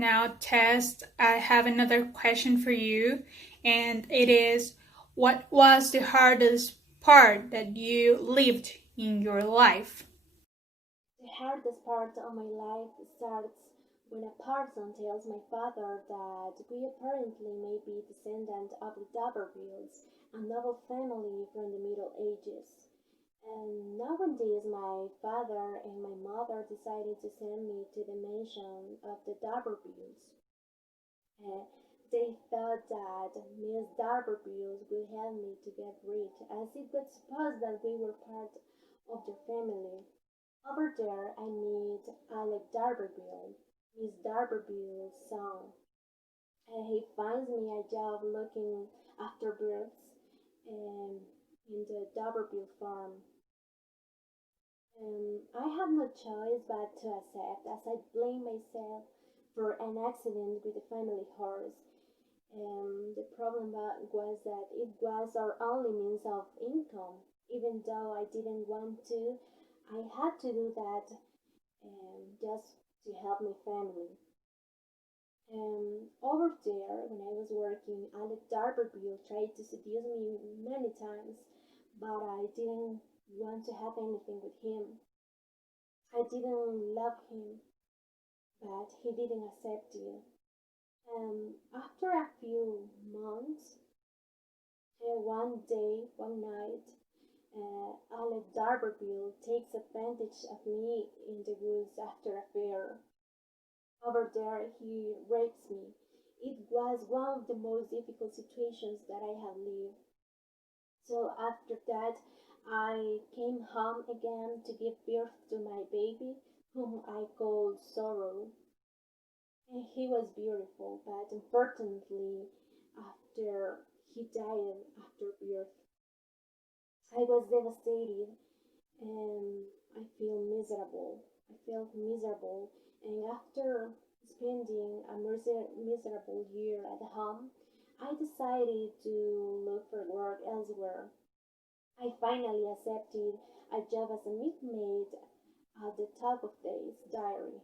Now, Tess, I have another question for you, and it is, what was the hardest part that you lived in your life? The hardest part of my life starts when a person tells my father that we apparently may be descendants of the D'Urbervilles, a noble family from the Middle Ages. And nowadays, my father and my mother decided to send me to the mansion of the D'Urbervilles. Uh, they thought that Miss D'Urbervilles would help me to get rich, as it was supposed that we were part of their family. Over there, I meet Alec D'Urberville, Miss D'Urberville's son, and he finds me a job looking after birds um, in the D'Urberville farm. I had no choice but to accept, as I blame myself for an accident with the family horse. The problem was that it was our only means of income. Even though I didn't want to, I had to do that just to help my family. Over there, when I was working, Alec D'Urberville tried to seduce me many times, but I didn't want to have anything with him. I didn't love him, but he didn't accept it. After a few months, one day, one night, Alec D'Urberville takes advantage of me in the woods after a fair. Over there, he rapes me. It was one of the most difficult situations that I have lived. So after that, I came home again to give birth to my baby, whom I called Sorrow. And he was beautiful, but unfortunately, after he died after birth, I was devastated and I feel miserable. I felt miserable, and after spending a miserable year at home, I decided to look for work elsewhere. I finally accepted a job as a milkmaid at the Top of Days Diary.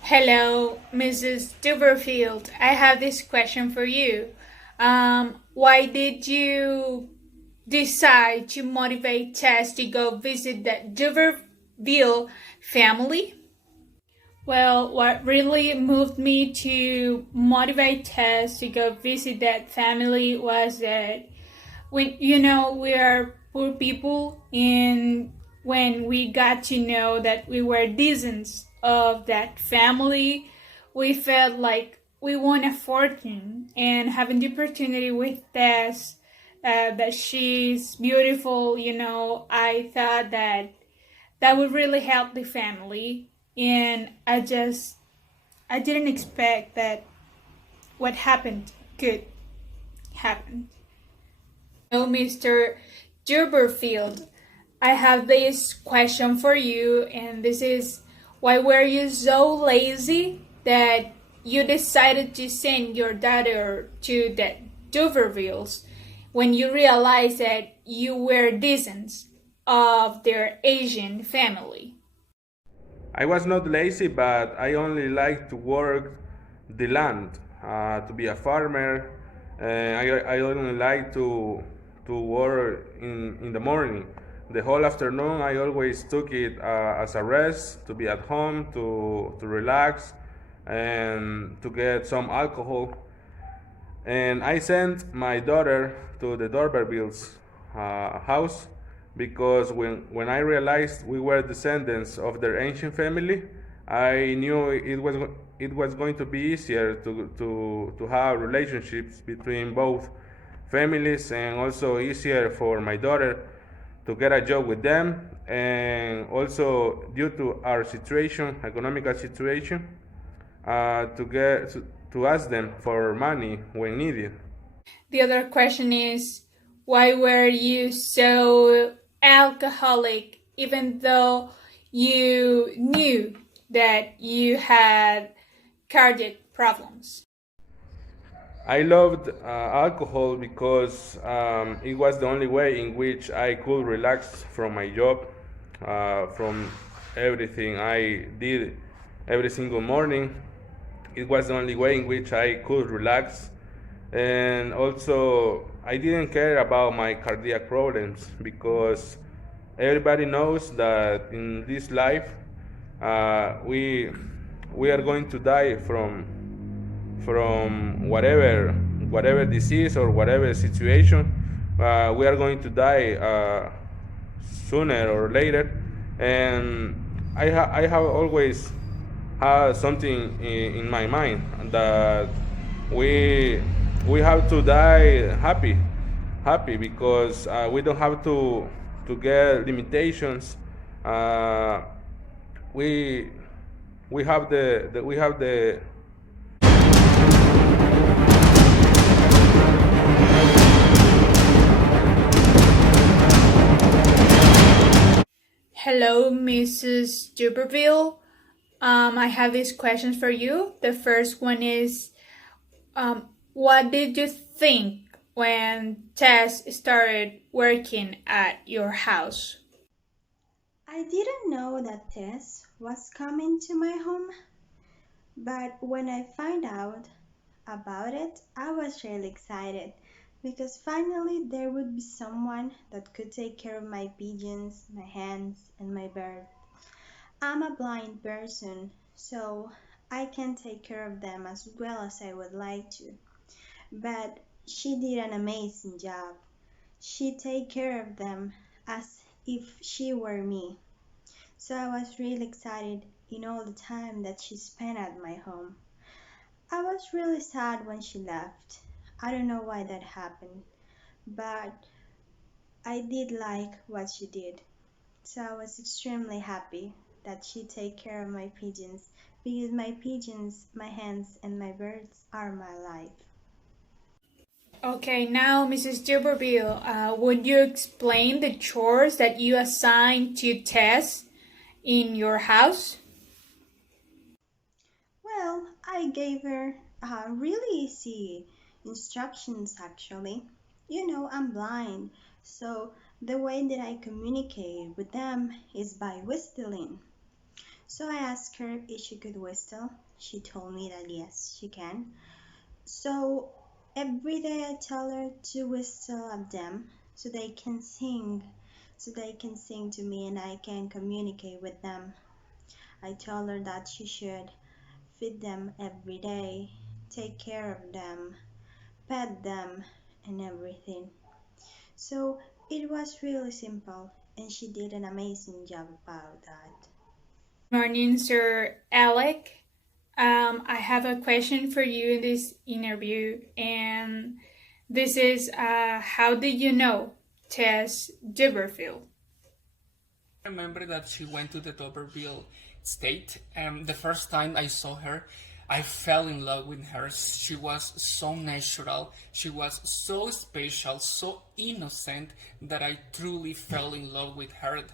Hello, Mrs. Duberfield. I have this question for you. Why did you decide to motivate Tess to go visit that Duberville family? Well, what really moved me to motivate Tess to go visit that family was that when we are poor people, and when we got to know that we were descendants of that family, we felt like we won a fortune, and having the opportunity with Tess, that she's beautiful, I thought that that would really help the family. And I didn't expect that what happened could happen. So, Mr. Duberfield, I have this question for you, and this is, why were you so lazy that you decided to send your daughter to the Dubervilles when you realized that you were descendants of their Asian family? I was not lazy, but I only like to work the land, to be a farmer. I only like to work in the morning. The whole afternoon, I always took it as a rest, to be at home, to relax, and to get some alcohol. And I sent my daughter to the D'Urbervilles house because when I realized we were descendants of their ancient family, I knew it was going to be easier to have relationships between both families, and also easier for my daughter to get a job with them, and also due to our situation, economical situation, to ask them for money when needed. The other question is, why were you so alcoholic even though you knew that you had cardiac problems? I loved alcohol because it was the only way in which I could relax from my job, from everything I did every single morning. it was the only way in which I could relax. And also, I didn't care about my cardiac problems because everybody knows that in this life we are going to die from whatever disease or whatever situation. We are going to die sooner or later, and I have always had something in my mind that we we have to die happy because we don't have to get limitations. Uh, we we have the Hello, Mrs. Duberville. I have these questions for you. The first one is, what did you think when Tess started working at your house? I didn't know that Tess was coming to my home, but when I found out about it, I was really excited because finally there would be someone that could take care of my pigeons, my hens, and my bird. I'm a blind person, so I can't take care of them as well as I would like to. But she did an amazing job. She take care of them as if she were me. So I was really excited in all the time that she spent at my home. I was really sad when she left. I don't know why that happened, but I did like what she did. So I was extremely happy that she take care of my pigeons because my pigeons, my hens, and my birds are my life. Okay, now, Mrs. Duberville, would you explain the chores that you assigned to Tess in your house? Well, I gave her really easy instructions actually. You know, I'm blind, so the way that I communicate with them is by whistling. So I asked her if she could whistle. She told me that yes, she can. So every day I tell her to whistle at them so they can sing to me and I can communicate with them. I told her that she should feed them every day, take care of them, pet them, and everything. So it was really simple, and she did an amazing job about that. Morning, Sir Alec. I have a question for you in this interview, and this is, how did you know Tess Duberville? I remember that she went to the Doberville state. The first time I saw her, I fell in love with her. She was so natural. She was so special, so innocent that I truly fell in love with her.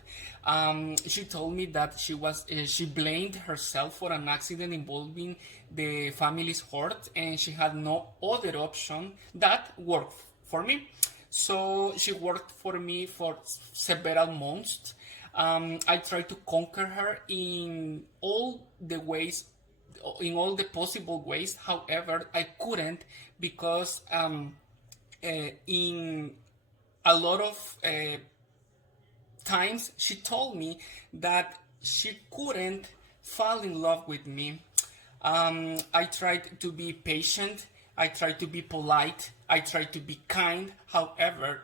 She told me that she blamed herself for an accident involving the family's horse, and she had no other option that worked for me. So she worked for me for several months. I tried to conquer her in all the possible ways. However, I couldn't because in a lot of times she told me that she couldn't fall in love with me. I tried to be patient, I tried to be polite, I tried to be kind. However,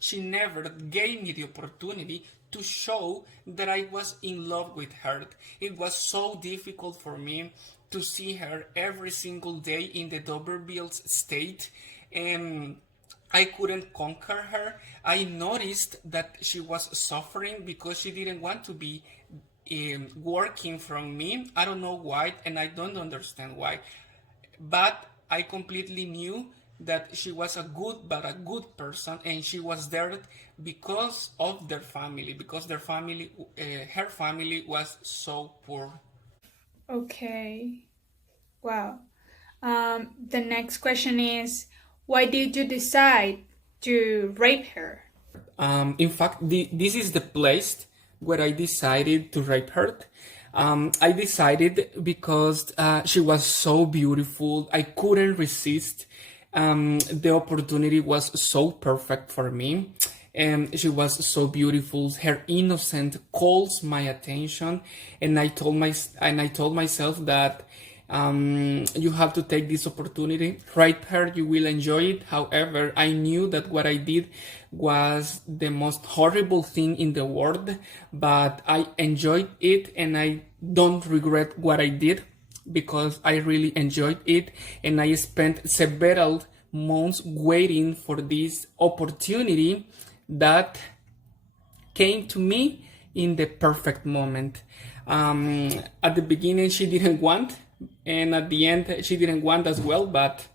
she never gave me the opportunity to show that I was in love with her. It was so difficult for me to see her every single day in the Doberville's state, and I couldn't conquer her. I noticed that she was suffering because she didn't want to be working from me. I don't know why, and I don't understand why. But I completely knew that she was a good person, and she was there because of their family, because her family was so poor. Okay, wow. The next question is, why did you decide to rape her? In fact, this is the place where I decided to rape her. I decided because she was so beautiful. I couldn't resist. The opportunity was so perfect for me. And she was so beautiful. Her innocence calls my attention, and I told myself that you have to take this opportunity. Write her, you will enjoy it. However, I knew that what I did was the most horrible thing in the world, but I enjoyed it and I don't regret what I did because I really enjoyed it, and I spent several months waiting for this opportunity that came to me in the perfect moment. At the beginning, she didn't want, and at the end, she didn't want as well, but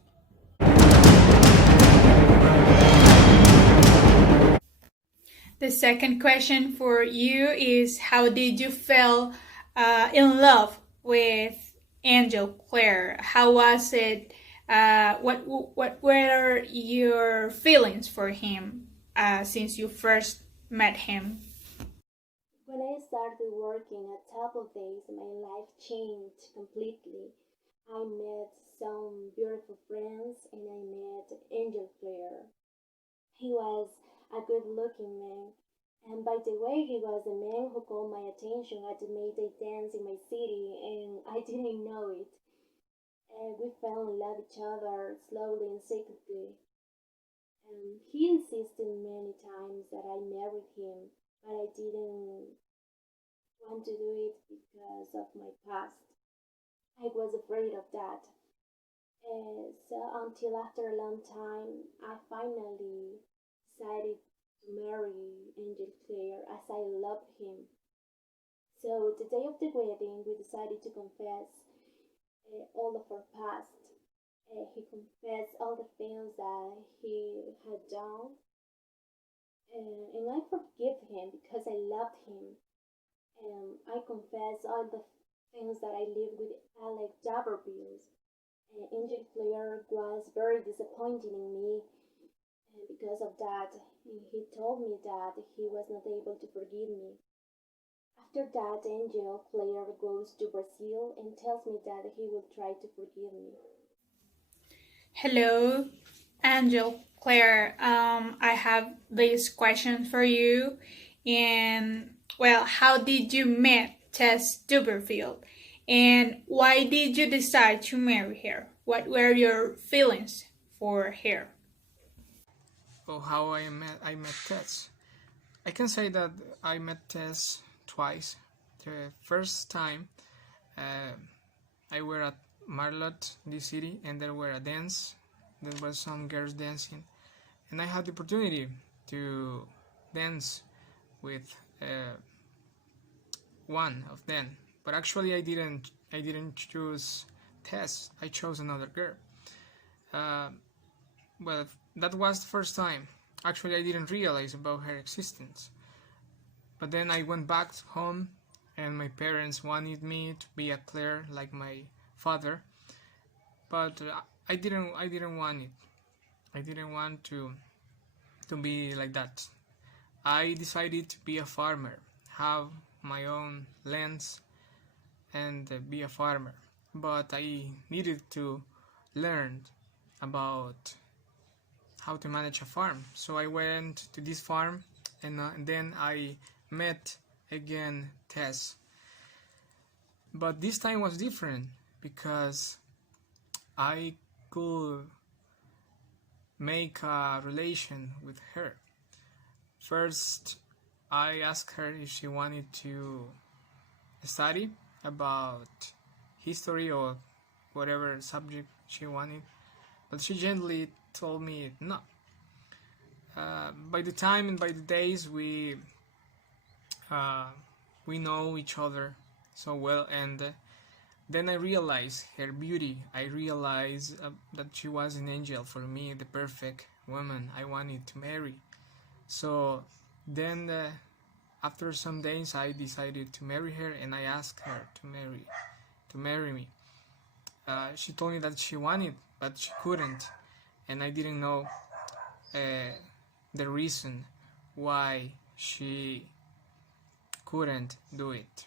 The second question for you is how did you feel in love with Angel Claire? How was it? What were your feelings for him since you first met him? When I started working at Top of Days, my life changed completely. I met some beautiful friends and I met Angel Claire. He was a good looking man, and by the way, he was the man who called my attention at the May Day dance in my city, and I didn't know it. And we fell in love with each other slowly and secretly. He insisted many times that I marry him, but I didn't want to do it because of my past. I was afraid of that. So until after a long time, I finally decided to marry Angel Claire as I loved him. So the day of the wedding, we decided to confess all of our past. He confessed all the things that he had done, and I forgive him because I loved him. I confess all the things that I lived with Alec Daberbills. Angel Claire was very disappointed in me, and because of that, he told me that he was not able to forgive me. After that, Angel Claire goes to Brazil and tells me that he will try to forgive me. Hello, Angel Claire. I have this question for you. And well, how did you meet Tess Duberfield? And why did you decide to marry her? What were your feelings for her? Oh, how I met Tess. I can say that I met Tess twice. The first time, uh, I were at Marlot, this city, and there were a dance. There was some girls dancing, and I had the opportunity to dance with one of them. But actually, I didn't choose Tess. I chose another girl. Uh, well, that was the first time. Actually, I didn't realize about her existence. But then I went back home, and my parents wanted me to be a Claire like my father. But I didn't want it. I didn't want to be like that. I decided to be a farmer, have my own lands, and be a farmer. But I needed to learn about how to manage a farm. So I went to this farm, and then I met again Tess. But this time was different because I could make a relation with her. First, I asked her if she wanted to study about history or whatever subject she wanted, but she gently told me no. By the time and by the days we know each other so well, and then I realized her beauty. I realized that she was an angel for me, the perfect woman I wanted to marry. So then, after some days, I decided to marry her, and I asked her to marry me. She told me that she wanted, but she couldn't, and I didn't know the reason why she couldn't do it.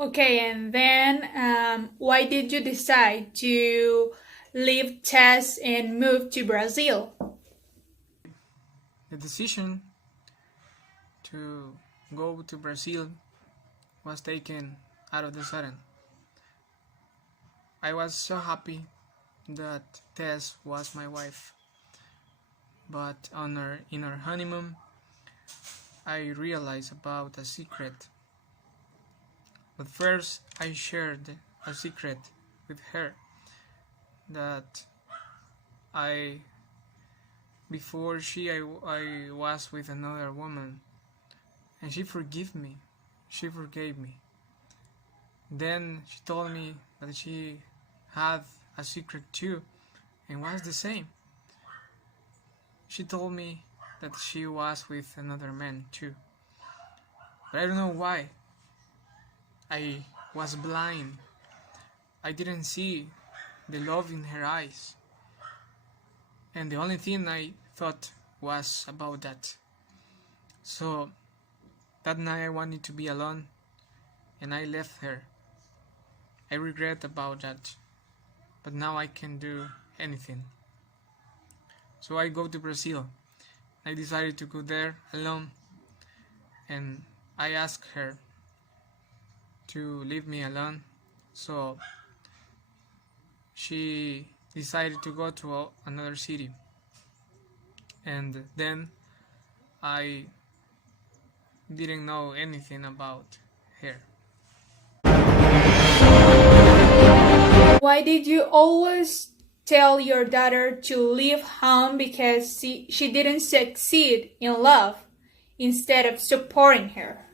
Okay, and then why did you decide to leave Tess and move to Brazil? The decision to go to Brazil was taken out of the sudden. I was so happy that Tess was my wife, but in our honeymoon, I realized about a secret. But first, I shared a secret with her that I before I was with another woman, and she forgave me. She forgave me. Then she told me that she had a secret too, and was the same. She told me that she was with another man too. But I don't know why. I was blind. I didn't see the love in her eyes. And the only thing I thought was about that. So that night I wanted to be alone, and I left her. I regret about that, but now I can do anything. So I go to Brazil. I decided to go there alone, and I asked her to leave me alone. So she decided to go to another city, and then I didn't know anything about her. Why did you always tell your daughter to leave home because she didn't succeed in love instead of supporting her?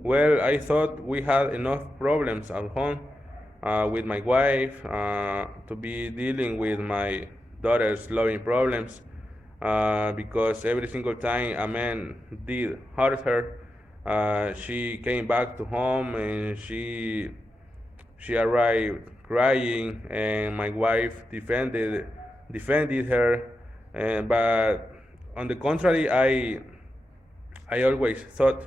Well, I thought we had enough problems at home with my wife to be dealing with my daughter's loving problems because every single time a man did hurt her, she came back to home and she arrived crying, and my wife defended her. But on the contrary, I always thought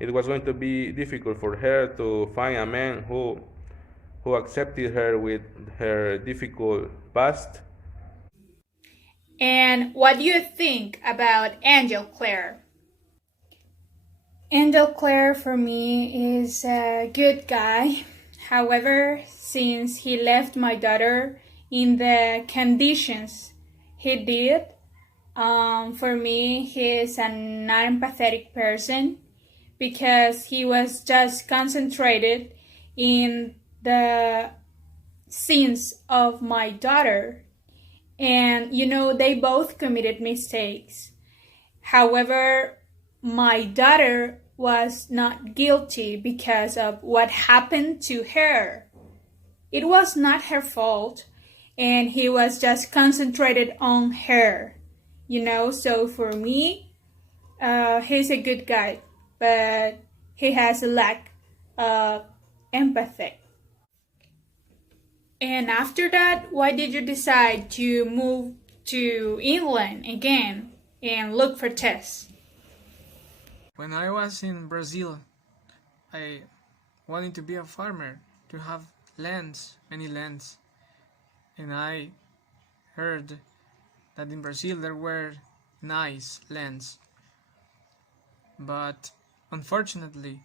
it was going to be difficult for her to find a man who accepted her with her difficult past. And what do you think about Angel Claire? Angel Claire for me is a good guy. However, since he left my daughter in the conditions he did, for me, he is an empathetic person because he was just concentrated in the sins of my daughter. And they both committed mistakes. However, my daughter was not guilty because of what happened to her. It was not her fault, and he was just concentrated on her. So for me, he's a good guy, but he has a lack of empathy. And after that, why did you decide to move to England again and look for Tess? When I was in Brazil, I wanted to be a farmer, to have lands, many lands. And I heard that in Brazil there were nice lands. But unfortunately,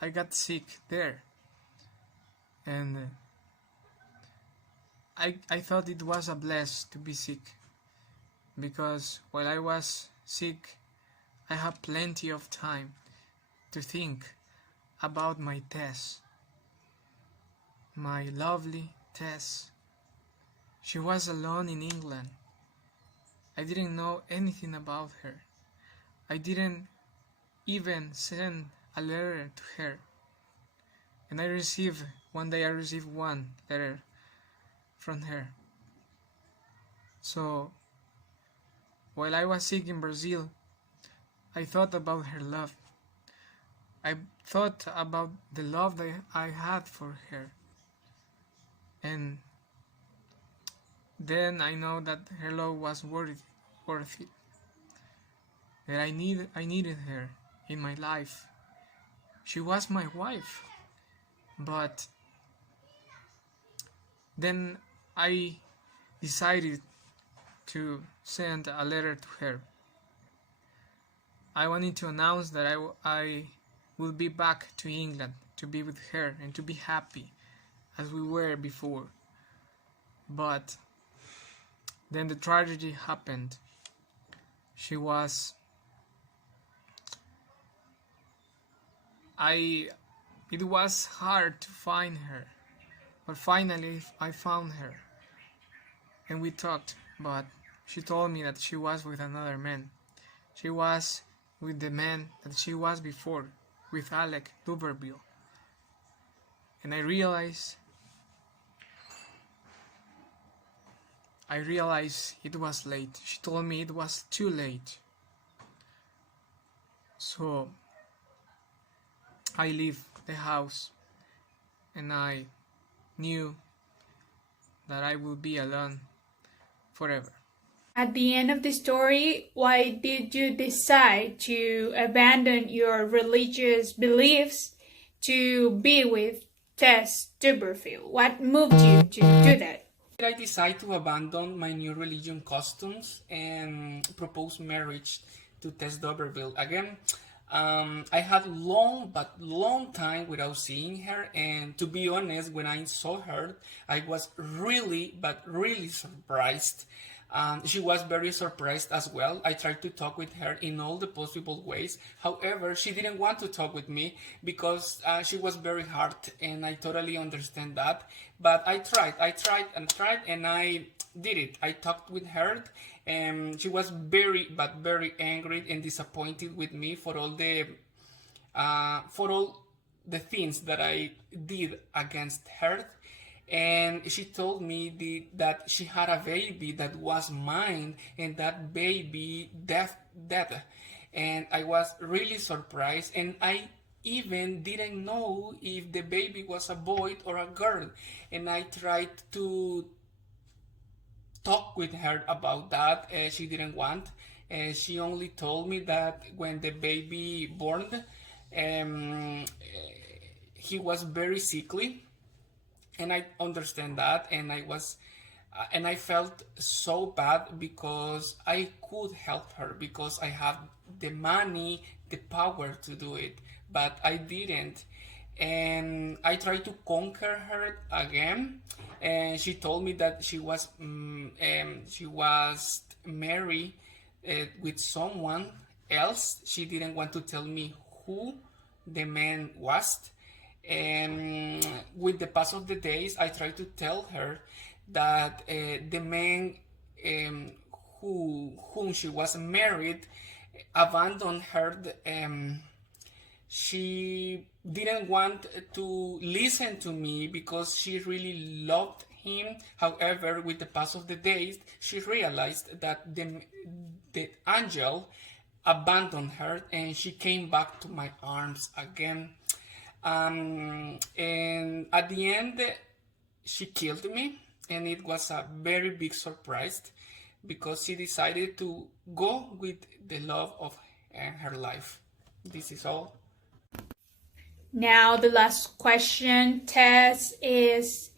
I got sick there. And I thought it was a bless to be sick, because while I was sick, I had plenty of time to think about my Tess, my lovely Tess. She was alone in England. I didn't know anything about her. I didn't even send a letter to her. And one day I received one letter from her. So, while I was sick in Brazil, I thought about her love. I thought about the love that I had for her. And then I know that her love was worth it. That I needed her in my life. She was my wife. But then I decided to send a letter to her. I wanted to announce that I will be back to England to be with her and to be happy as we were before. But then the tragedy happened. It was hard to find her, but finally I found her and we talked, but she told me that she was with another man. She was with the man that she was before, with Alec Duberville. And I realized it was late. She told me it was too late. So I left the house and I knew that I would be alone forever. At the end of the story, why did you decide to abandon your religious beliefs to be with Tess Duberville? What moved you to do that? I decided to abandon my new religion customs and propose marriage to Tess Duberville. Again, I had long time without seeing her, and to be honest, when I saw her, I was really surprised. She was very surprised as well. I tried to talk with her in all the possible ways. However, she didn't want to talk with me because she was very hard, and I totally understand that. But I tried, and I did it. I talked with her, and she was very angry and disappointed with me for all the things that I did against her. And she told me that she had a baby that was mine, and that baby dead. And I was really surprised, and I even didn't know if the baby was a boy or a girl. And I tried to talk with her about that. She didn't want. She only told me that when the baby born, he was very sickly, and I understand that, and I felt so bad because I could help her, because I have the money, the power to do it, but I didn't. And I tried to conquer her again, and she told me that she was married with someone else. She didn't want to tell me who the man was. And with the pass of the days, I tried to tell her that the man whom she was married abandoned her. She didn't want to listen to me because she really loved him. However, with the pass of the days, she realized that the angel abandoned her, and she came back to my arms again. And at the end, she killed me, and it was a very big surprise because she decided to go with the love of her life. This is all. Now the last question, Tess, is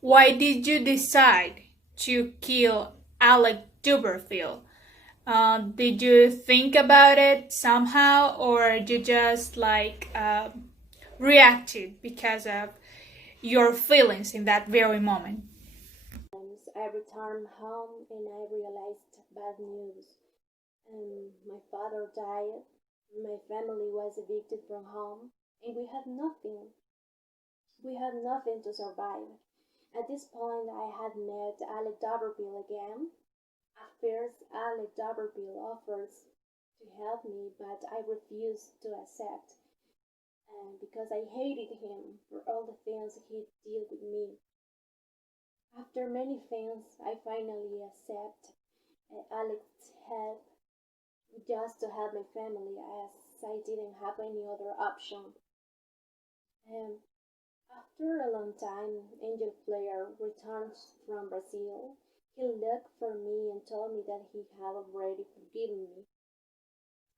why did you decide to kill Alec Duberville? Did you think about it somehow, or you just reacted because of your feelings in that very moment? I returned home and I realized bad news. My father died, my family was evicted from home, and we had nothing. We had nothing to survive. At this point, I had met Alec Duberville again. At first, Alec Duberville offers to help me, but I refused to accept because I hated him for all the things he did with me. After many things, I finally accept Alec's help just to help my family, as I didn't have any other option. After a long time, Angel Player returns from Brazil. He looked for me and told me that he had already forgiven me,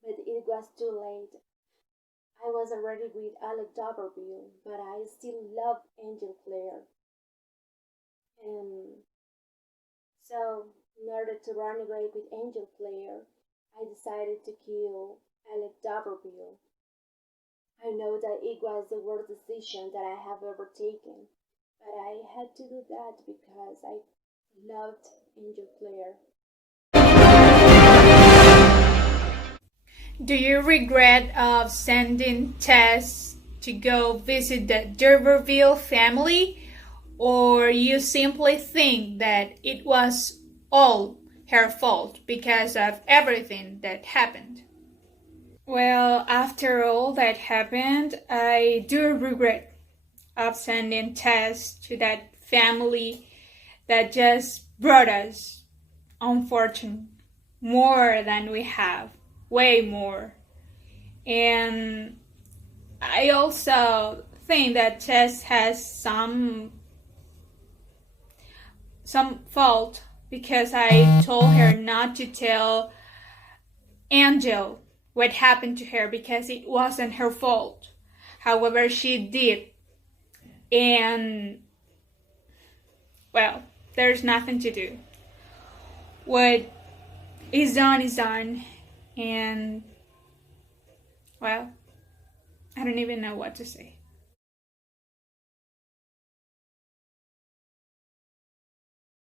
but it was too late. I was already with Alec D'Urberville, but I still love Angel Clare. And so, in order to run away with Angel Clare, I decided to kill Alec D'Urberville. I know that it was the worst decision that I have ever taken, but I had to do that because I loved Angel Clare. Do you regret of sending Tess to go visit the D'Urberville family, or you simply think that it was all her fault because of everything that happened? Well, after all that happened, I do regret of sending Tess to that family that just brought us unfortunate more than we have, way more. And I also think that Tess has some fault because I told her not to tell Angel what happened to her because it wasn't her fault. However, she did. And, well, there's nothing to do. What is done is done. And, well, I don't even know what to say.